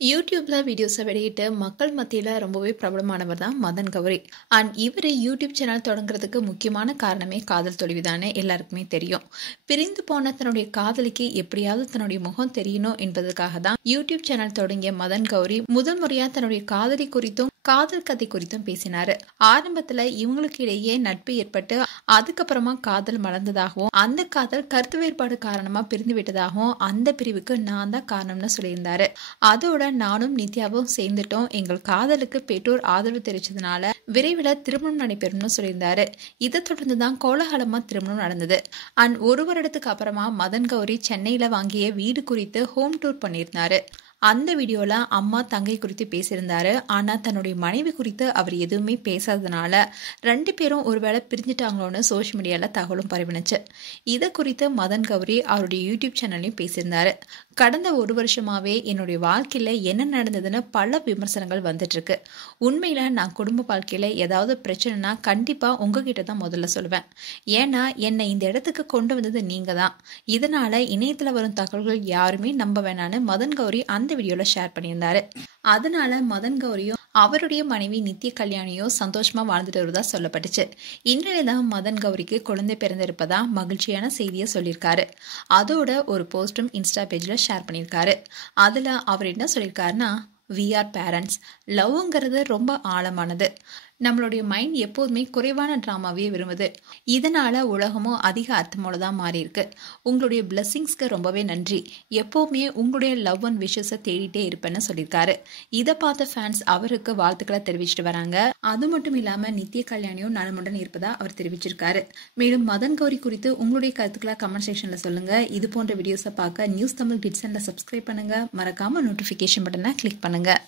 யூடியூப்ல வீடியோஸை வெளியிட்டு மக்கள் மத்தியில ரொம்பவே பிரபலமானவர் தான் மதன் கௌரி. அண்ட் இவர் யூடியூப் சேனல் தொடங்குறதுக்கு முக்கியமான காரணமே காதல் தோல்விதானே எல்லாருக்குமே தெரியும். பிரிந்து போன தன்னுடைய காதலிக்கு எப்படியாவது தன்னுடைய முகம் தெரியணும் என்பதற்காக தான் யூடியூப் சேனல் தொடங்கிய மதன் கௌரி முதல் முறையா தன்னுடைய காதலி குறித்தும் காதல் கதை குறித்தும் பேசினாரு. ஆரம்பத்துல இவங்களுக்கு இடையே நட்பு ஏற்பட்டு அதுக்கப்புறமா காதல் மலர்ந்ததாகவும் அந்த காதல் கருத்து வேறுபாடு காரணமா பிரிந்து விட்டதாகவும் அந்த பிரிவுக்கு நான் தான் காரணம்னு சொல்லியிருந்தாரு. அதோட நானும் நித்யாவும் சேர்ந்துட்டோம், எங்கள் காதலுக்கு பெற்றோர் ஆதரவு தெரிவிச்சதுனால விரைவில் திருமணம் நடைபெறும்னு சொல்லியிருந்தாரு. இதை தொடர்ந்துதான் கோலாகலமா திருமணம் நடந்தது. அண்ட் ஒரு வருடத்துக்கு அப்புறமா மதன் கௌரி சென்னையில வாங்கிய வீடு குறித்து ஹோம் டூர் பண்ணியிருந்தாரு. அந்த வீடியோல அம்மா தங்கை குறித்து பேசியிருந்தாரு. ஆனா தன்னுடைய மனைவி குறித்து அவர் எதுவுமே பேசாததுனால ரெண்டு பேரும் ஒருவேளை பிரிஞ்சுட்டாங்களோன்னு சோஷியல் மீடியால தகவலும் பரவினுச்சு. இதை குறித்து மதன் கௌரி அவருடைய யூடியூப் சேனல்லையும் பேசியிருந்தாரு. கடந்த ஒரு வருஷமாவே என்னுடைய வாழ்க்கையில என்ன நடந்ததுன்னு பல விமர்சனங்கள் வந்துட்டு இருக்கு. உண்மையில நான் குடும்ப வாழ்க்கையில ஏதாவது பிரச்சனைனா கண்டிப்பா உங்ககிட்ட தான் முதல்ல சொல்லுவேன். ஏன்னா என்னை இந்த இடத்துக்கு கொண்டு வந்தது நீங்க தான். இதனால இணையத்துல வரும் தகவல்கள் யாருமே நம்ப வேணான்னு மதன் கௌரி அந்த வீடியோல ஷேர் பண்ணியிருந்தாரு. அதனால மதன் கௌரியும் அவருடைய மனைவி நித்ய கல்யாணியும் சந்தோஷமா வாழ்ந்துட்டு வருவதா சொல்லப்பட்டுச்சு. இன்றையதான் மதன் கௌரிக்கு குழந்தை பிறந்திருப்பதா மகிழ்ச்சியான செய்தியை சொல்லியிருக்காரு. அதோட ஒரு போஸ்டும் இன்ஸ்டா பேஜ்ல ஷேர் பண்ணியிருக்காரு. அதுல அவர் என்ன சொல்லியிருக்காருன்னா, வி ஆர் பேரண்ட்ஸ். லவ்ங்கிறது ரொம்ப ஆழமானது. நம்மளுடைய மைண்ட் எப்போதுமே குறைவான டிராமாவே விரும்புது. இதனால உலகமும் அதிக அர்த்தமோட தான் மாறி இருக்கு. உங்களுடைய பிளெஸிங்ஸ்க்கு ரொம்பவே நன்றி. எப்பவுமே உங்களுடைய லவ் அண்ட் விஷஸை தேடிட்டே இருப்பேன்னு சொல்லியிருக்காரு. இதை பார்த்த ஃபேன்ஸ் அவருக்கு வாழ்த்துக்களை தெரிவிச்சிட்டு வராங்க. அது மட்டும் இல்லாம நித்ய கல்யாணியும் நலமுடன் இருப்பதா அவர் தெரிவிச்சிருக்காரு. மேலும் மதன் கௌரி குறித்து உங்களுடைய கருத்துக்களை கமெண்ட் செக்ஷன்ல சொல்லுங்க. இது போன்ற வீடியோஸை பார்க்க நியூஸ் தமிழ் கிட்ஸ் சப்ஸ்கிரைப் பண்ணுங்க. மறக்காம நோட்டிபிகேஷன் பட்டனை கிளிக் பண்ணுங்க.